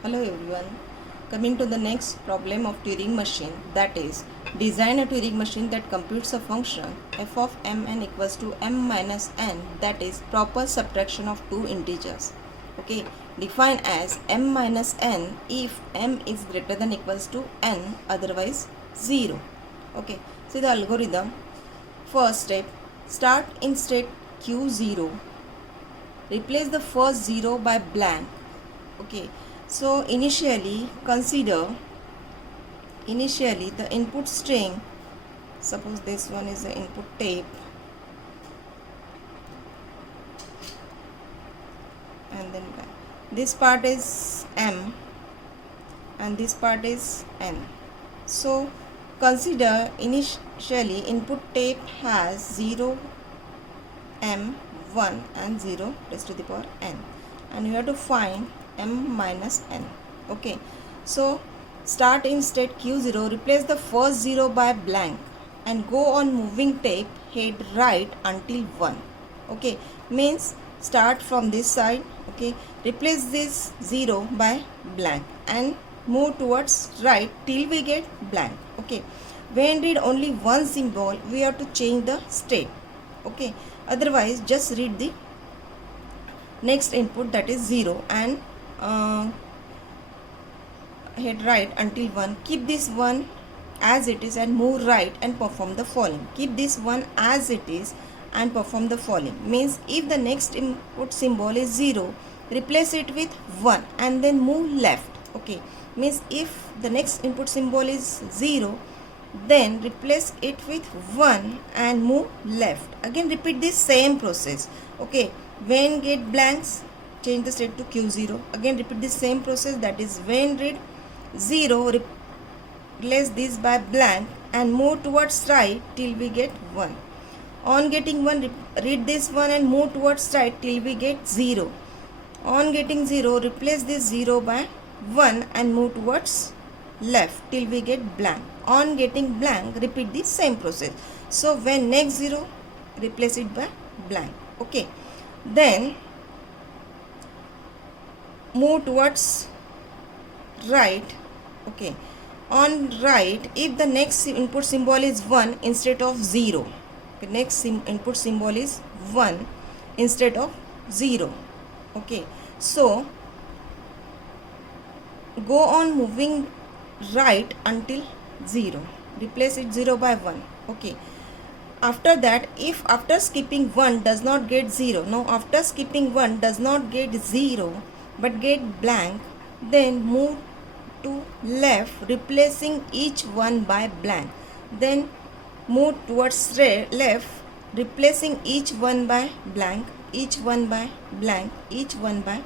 Hello everyone. Coming to the next problem of Turing machine, that is design a Turing machine that computes a function f of mn equals to m minus n, that is proper subtraction of two integers. Okay, define as m minus n if m is greater than equals to n, otherwise 0. Okay, see the algorithm. First step, start in state q0, replace the first 0 by blank. Okay, so initially the input string, suppose this one is the input tape and then this part is m and this part is n. So consider initially input tape has 0 m 1 and 0 raised to the power n, and you have to find m minus n. Okay, so start in state q0, replace the first 0 by blank and go on moving tape head right until 1. Okay, means start from this side. Okay, replace this 0 by blank and move towards right till we get blank. Okay, when read only one symbol, we have to change the state. Okay, otherwise just read the next input, that is 0, and head right until 1. Keep this 1 as it is and move right and perform the following. Keep this 1 as it is and perform the following. Means if the next input symbol is 0, replace it with 1 and then move left. Okay, means if the next input symbol is 0, then replace it with 1 and move left. Again repeat this same process. Okay, when get blanks, change the state to q0. Again repeat the same process, that is when read 0, replace this by blank and move towards right till we get 1. On getting 1, read this 1 and move towards right till we get 0. On getting 0, replace this 0 by 1 and move towards left till we get blank. On getting blank, repeat the same process. So when next 0, replace it by blank. Okay, then move towards right. Okay, on right, if the next input symbol is 1 instead of 0, the next input symbol is 1 instead of 0. Okay, so go on moving right until 0, replace it 0 by 1. Okay, after that, if after skipping 1 does not get 0, no, after skipping 1 does not get 0 but get blank, then move to left, replacing each one by blank. Then move towards left, replacing each one by blank, each one by blank, each one by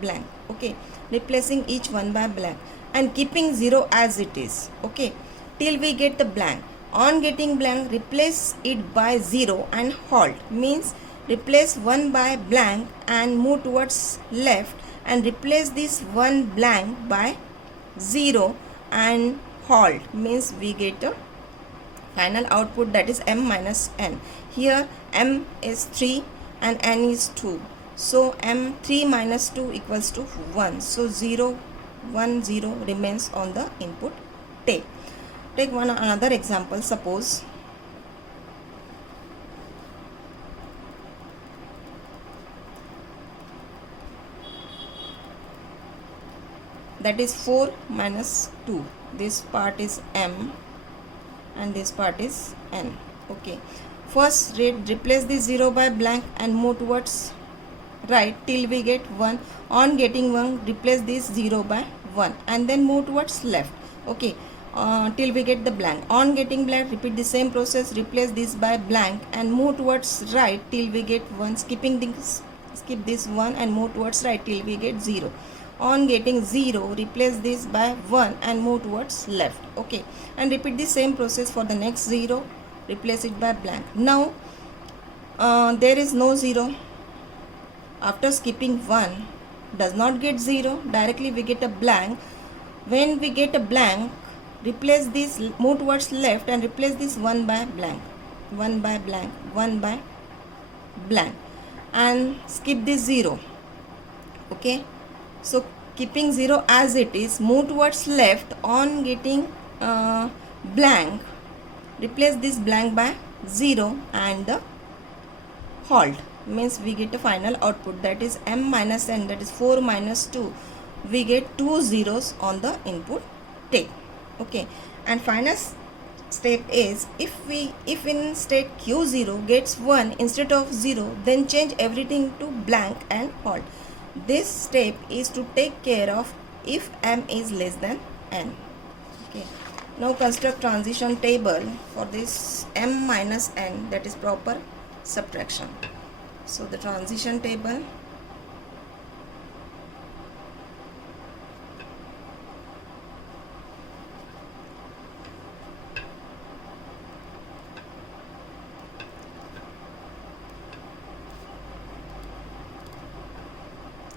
blank. Okay, replacing each one by blank and keeping 0 as it is. Okay, till we get the blank. On getting blank, replace it by 0 and halt. Means replace 1 by blank and move towards left and replace this 1 blank by 0 and halt. Means we get a final output, that is m minus n. Here m is 3 and n is 2. So m 3 minus 2 equals to 1. So 0, 1, 0 remains on the input tape. Take another example. Suppose that is 4 minus 2. This part is m and this part is n. Okay, first replace this 0 by blank and move towards right till we get 1. On getting 1, replace this 0 by 1 and then move towards left. Okay, till we get the blank. On getting blank, repeat the same process, replace this by blank and move towards right till we get 1. Skipping this, skip this 1 and move towards right till we get 0. On getting 0, replace this by 1 and move towards left. Okay, and repeat the same process for the next 0, replace it by blank. Now there is no 0. After skipping 1 does not get 0, directly we get a blank. When we get a blank, replace this, move towards left and replace this 1 by blank, 1 by blank, 1 by blank and skip this 0. Okay, so keeping 0 as it is, move towards left. On getting blank, replace this blank by 0 and the halt, means we get a final output, that is m minus n, that is 4 minus 2. We get 2 zeros on the input take. Okay, and final step is, if in state q0 gets 1 instead of 0, then change everything to blank and halt. This step is to take care of if m is less than n. Okay, now construct transition table for this m minus n, that is proper subtraction. So the transition table,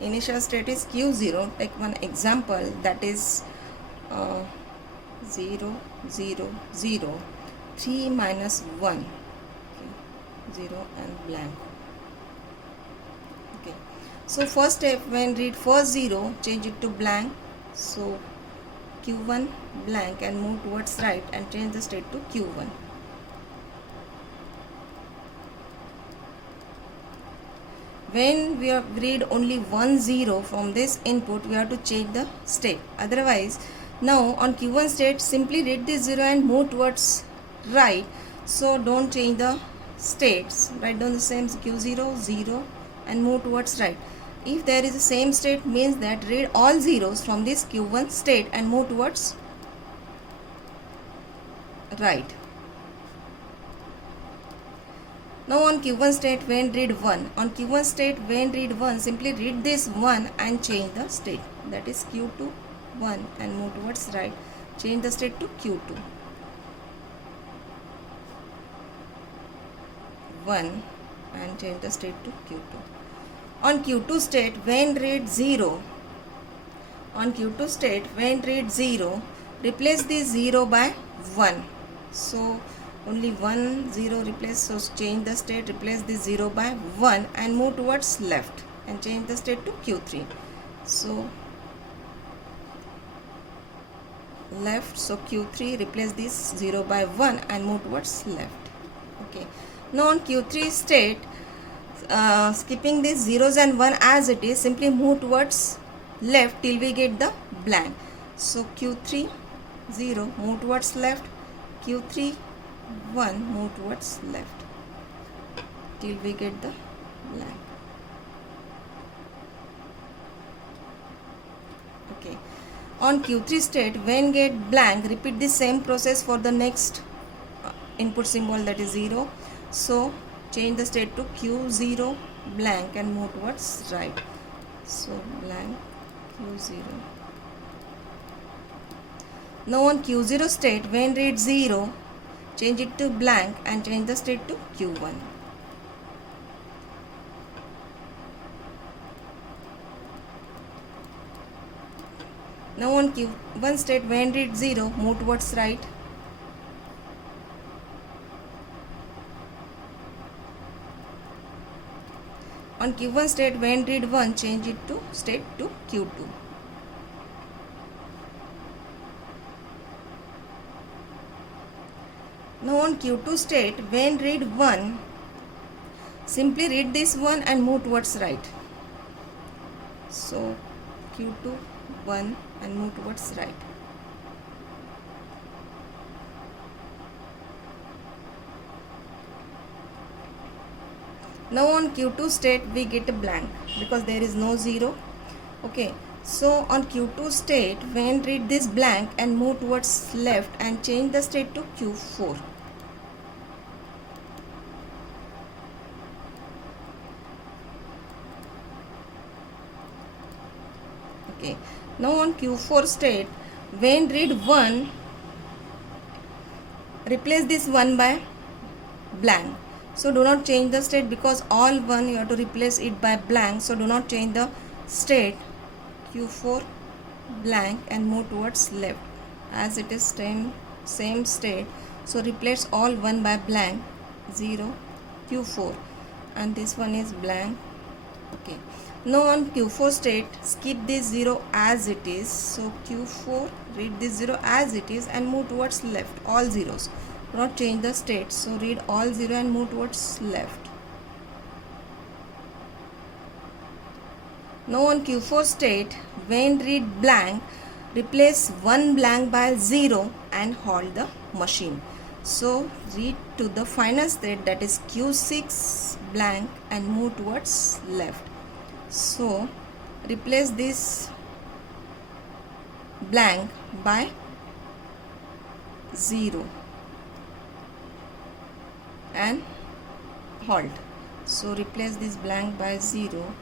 initial state is q0. Take one example, that is 0 0 0 3 minus 1. Okay, 0 and blank. Okay, so first step, when read first 0, change it to blank. So q1 blank and move towards right and change the state to q1. When we read only 1 0 from this input, we have to change the state. Otherwise, now on q1 state, simply read this 0 and move towards right. So don't change the states. Write down the same q0 0 and move towards right. If there is the same state, means that read all zeros from this q1 state and move towards right. Now on q1 state, when read 1, on q1 state, when read 1, simply read this 1 and change the state, that is q2 1 and move towards right, change the state to q2 1 and change the state to q2. On q2 state, when read 0, on q2 state, when read 0, replace this 0 by 1. So only 1 0 replace, so change the state, replace this 0 by 1 and move towards left and change the state to q3. So left, so q3, replace this 0 by 1 and move towards left. Okay, now on q3 state, skipping these zeros and 1 as it is, simply move towards left till we get the blank. So q3 0, move towards left, q3 1, move towards left till we get the blank. Okay, on q3 state, when get blank, repeat the same process for the next input symbol, that is 0. So change the state to q0 blank and move towards right. So blank q0. Now on q0 state, when read 0, change it to blank and change the state to q1. Now on q1 state, when read 0, move towards right. On q1 state, when read 1, change it to state to q2. Now on q2 state, when read 1, simply read this 1 and move towards right. So q2 1 and move towards right. Now on q2 state, we get a blank because there is no 0. Okay, so on q2 state, when read this blank and move towards left and change the state to q4. Okay, now on q4 state, when read 1, replace this 1 by blank. So do not change the state because all 1 you have to replace it by blank. So do not change the state, q4 blank and move towards left as it is same state. So replace all 1 by blank, 0 q4 and this one is blank. Okay, Now on Q4 state, skip this 0 as it is. So Q4, read this 0 as it is and move towards left, all zeros. Do not change the state. So read all 0 and move towards left. Now on Q4 state, when read blank, replace one blank by 0 and halt the machine. So read to the final state, that is Q6 blank, and move towards left. So replace this blank by 0 and halt. So replace this blank by 0,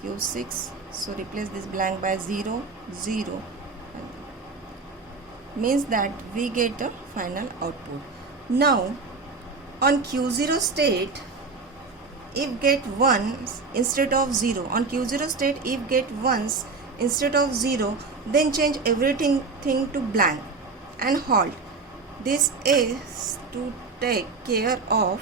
Q6. So replace this blank by 0, 0. Means that we get a final output. Now on Q0 state, if get 1 instead of 0, on Q0 state if get 1s instead of 0, then change everything to blank and halt. This is to take care of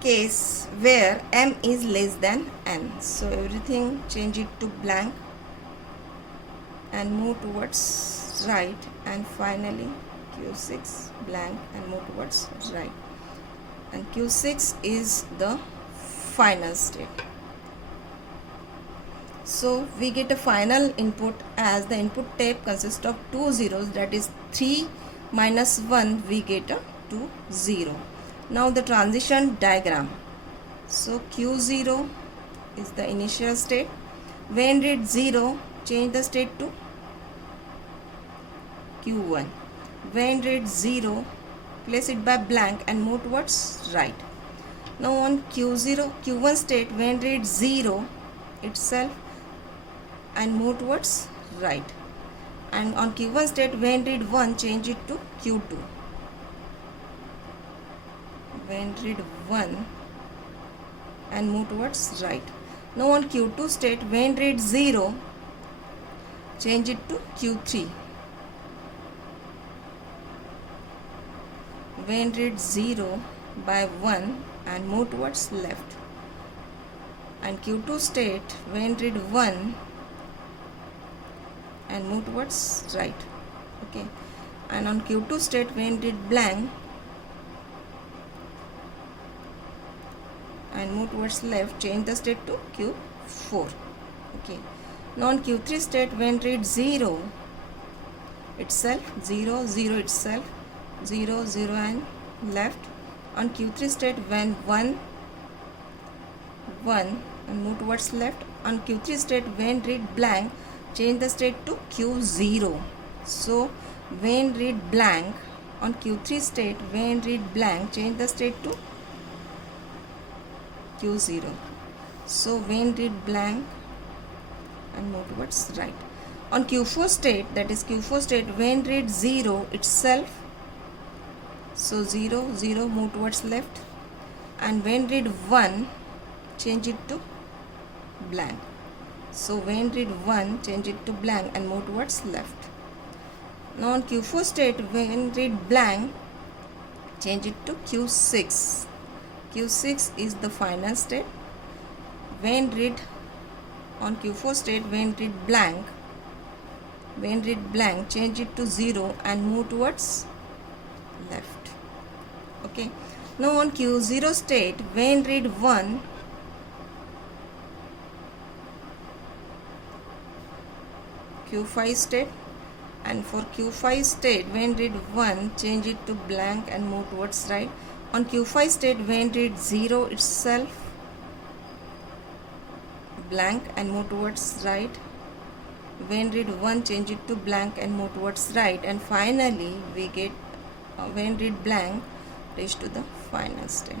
case where m is less than n. So everything change it to blank and move towards right, and finally Q6 blank and move towards right, and Q6 is the final state. So we get a final input, as the input tape consists of two zeros, that is 3 minus 1, we get a 2 0. Now the transition diagram. So Q0 is the initial state. When read 0, change the state to Q1. When read 0, place it by blank and move towards right. Now on Q1 state, when read 0 itself and move towards right. And on Q1 state, when read 1, change it to Q2. When read 1 and move towards right. Now on Q2 state, when read 0, change it to Q3. When read 0 by 1 and move towards left. And Q2 state, when read 1 and move towards right. Okay. And on Q2 state, when read blank and move towards left, change the state to Q4. Okay. Now on Q3 state, when read 0 itself, 0 0 itself, 0 0 and left. On Q3 state, when 1 1 and move towards left. On Q3 state, when read blank, change the state to Q0. So when read blank, on Q3 state, when read blank, change the state to Q0. So when read blank and move towards right. On Q4 state, that is Q4 state, when read 0 itself, so 0 0 move towards left, and when read 1, change it to blank. So when read 1, change it to blank and move towards left. Now on Q4 state, when read blank, change it to Q6. Q6 is the final state. When read on Q4 state, when read blank, change it to 0 and move towards left. Okay. Now on Q0 state, when read 1, Q5 state, and for Q5 state, when read 1, change it to blank and move towards right. On Q5 state, when read 0 itself, blank and move towards right. When read 1, change it to blank and move towards right. And finally we get when read blank, reach to the final state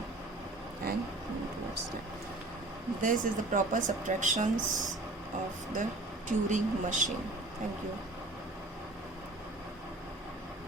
and move towards right. This is the proper subtractions of the Turing machine. Thank you.